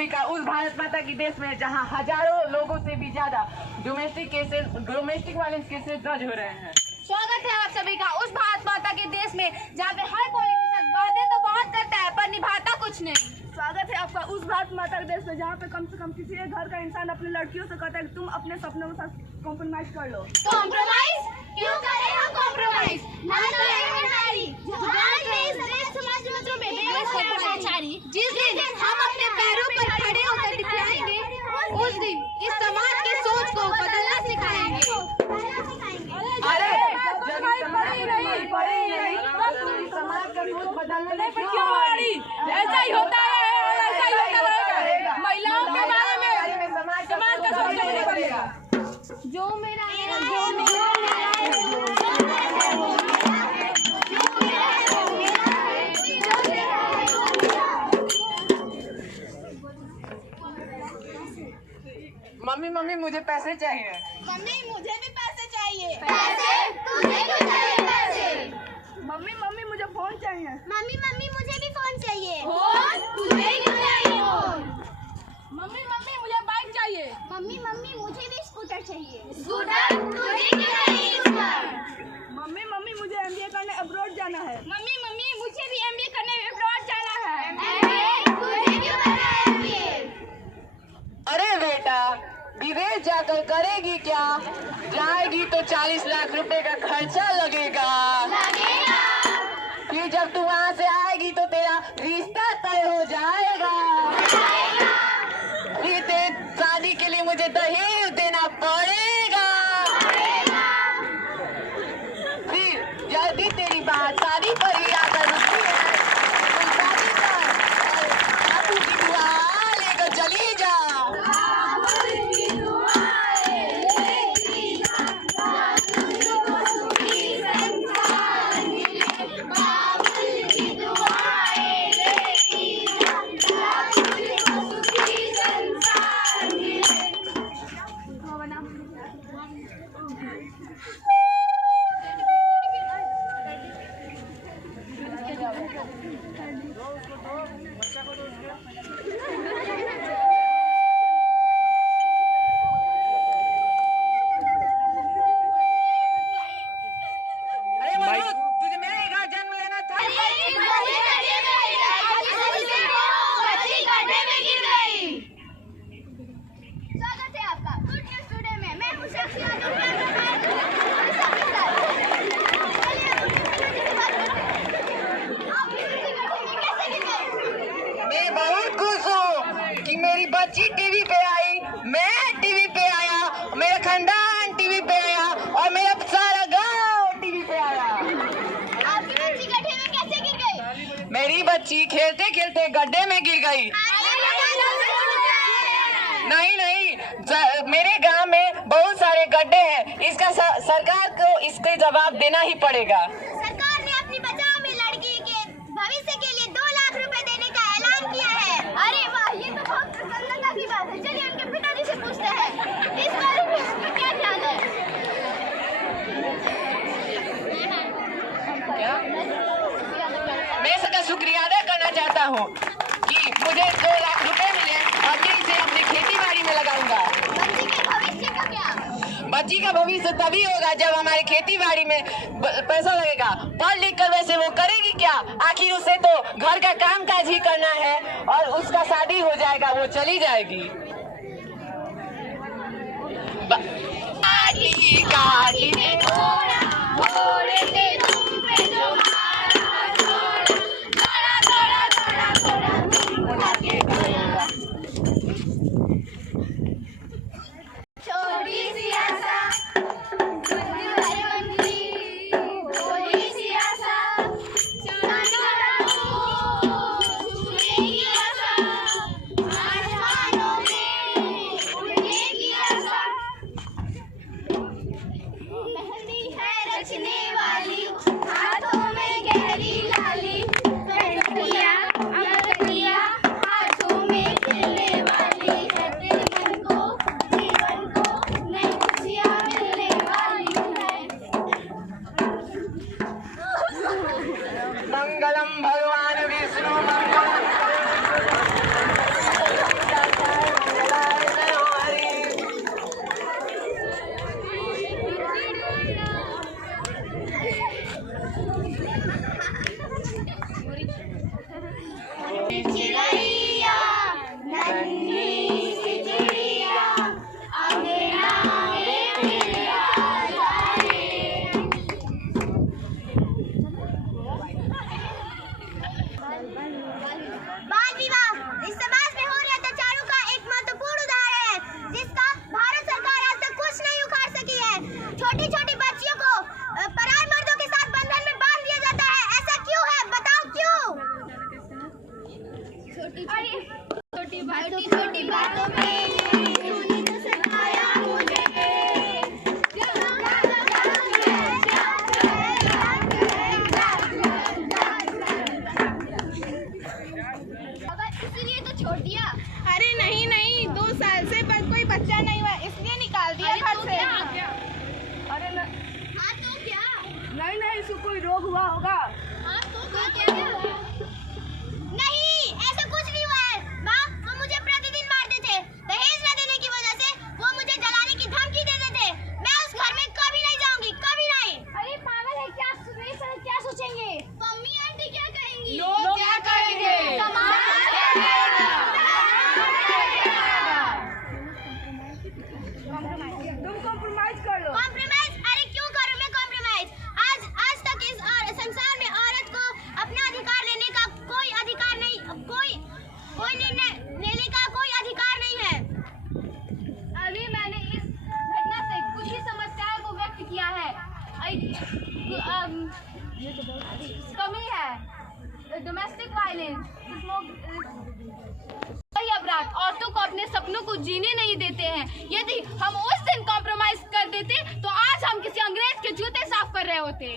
सभी का उस भारत माता की देश में जहां हजारों लोगों से भी ज्यादा डोमेस्टिक वायलेंस केसेस दर्ज हो रहे हैं। स्वागत है आप सभी का उस भारत माता के देश में जहाँ पे हर पॉलिटिशियन वादे तो बहुत करता है पर निभाता कुछ नहीं। स्वागत है आपका उस भारत माता के देश में जहाँ पे कम से कम किसी एक घर का इंसान अपनी लड़कियों से कहता है कि तुम अपने सपनों के साथ कॉम्प्रोमाइज कर लो। कॉम्प्रोमाइज क्यों करें हम कॉम्प्रोमाइज? जिस दिन हम अपने पैरों पर खड़े होकर दिखलाएंगे उस दिन इस समाज की सोच को बदलना सिखाएंगे। अरे समाज का सोच बदलने में क्यों आ रही? ऐसा ही होता है, ऐसा ही होता रहेगा। महिलाओं के बारे में समाज का सोच नहीं बदलेगा। जो मेरा मम्मी मुझे पैसे चाहिए। मम्मी मुझे भी पैसे चाहिए। पैसे? तुझे क्यों चाहिए पैसे? मम्मी मुझे फोन चाहिए। मम्मी मुझे भी फोन चाहिए। फोन? तुझे क्यों चाहिए फोन? मम्मी मुझे बाइक चाहिए। मम्मी मुझे भी स्कूटर चाहिए। स्कूटर? तुझे क्यों चाहिए स्कूटर? मम्मी मुझे एमबीए करने अब्रॉड जाना है। मम्मी मुझे भी एमबीए करने अब्रॉड जाना है। एमबीए? तुझे क्यों करना है एमबीए? अरे बेटा विदेश जाकर करेगी क्या? जाएगी तो 40 लाख रुपए का खर्चा लगेगा। फिर जब तू वहाँ से आएगी तो तेरा रिश्ता तय हो जाएगा। फिर तेरे शादी के लिए मुझे दहेज देना पड़ेगा। फिर जल्दी तेरी बात शादी पर ही आकर रुकती है। तुम शादी कर और बापू की दुआ लेकर चली जा। बच्ची टीवी पे आई, मैं टीवी पे आया, मेरा खानदान टीवी पे आया और मेरा सारा गांव टीवी पे आया। आपकी बच्ची गड्ढे में कैसे गिर गई? मेरी बच्ची खेलते खेलते गड्ढे में गिर गई। नहीं, मेरे गांव में बहुत सारे गड्ढे हैं। इसका सरकार को इसके जवाब देना ही पड़ेगा। सरकार ने अपनी बचाव में लड़की के भविष्य के लिए 2 लाख रुपए देने का ऐलान किया है। अरे वाह, ये तो बहुत प्रसन्नता की बात है। चलिए उनके पिताजी से पूछते हैं इस बारे में उनका क्या ख्याल है। मैं इसका शुक्रिया अदा करना चाहता हूँ कि मुझे 2 लाख रुपए मिले और मैं इसे अपनी खेती बाड़ी में लगाऊंगा। बच्ची के भविष्य का क्या? बच्ची का भविष्य तभी होगा जब हमारी खेती बाड़ी में पैसा लगेगा। पढ़ लिख कर वैसे वो करेगी क्या? आखिर उसे तो घर का काम काज ही करना है और उसका शादी हो जाएगा, वो चली जाएगी। हाथों में छोटी छोटी बातों में तूने तो सताया मुझे। इसलिए तो छोड़ दिया। अरे नहीं नहीं, 2 साल से पर कोई बच्चा नहीं हुआ इसलिए निकाल दिया घर से। अरे हाँ तो क्या? नहीं, इसको कोई रोग हुआ होगा। हाँ तो क्या? नहीं, ऐसा कुछ नहीं हुआ है। माँ, वो मुझे प्रतिदिन मारते थे। दहेज न देने की वजह से वो मुझे जलाने की धमकी देते थे। मैं उस घर में कभी नहीं जाऊंगी, कभी नहीं। अरे पागल है क्या? क्या सोचेंगे? मम्मी आंटी क्या कहेंगी? लोग क्या कहेंगे? तुम कॉम्प्रोमाइज कर लो। कॉम्प्रोमाइज? अरे क्यों करूं मैं कॉम्प्रोमाइज? आज तक इस संसार में औरत को अपना अधिकार लेने का कोई अधिकार नहीं, कोई निर्णय लेने का कोई अधिकार नहीं है। अभी मैंने इस घटना से कुछ ही समस्याओं को व्यक्त किया है। कमी है डोमेस्टिक वायलेंस, अपराध औरतों को अपने सपनों को जीने नहीं देते हैं। यदि हम उस दिन कॉम्प्रोमाइज कर देते तो आज हम किसी अंग्रेज के जूते साफ कर रहे होते।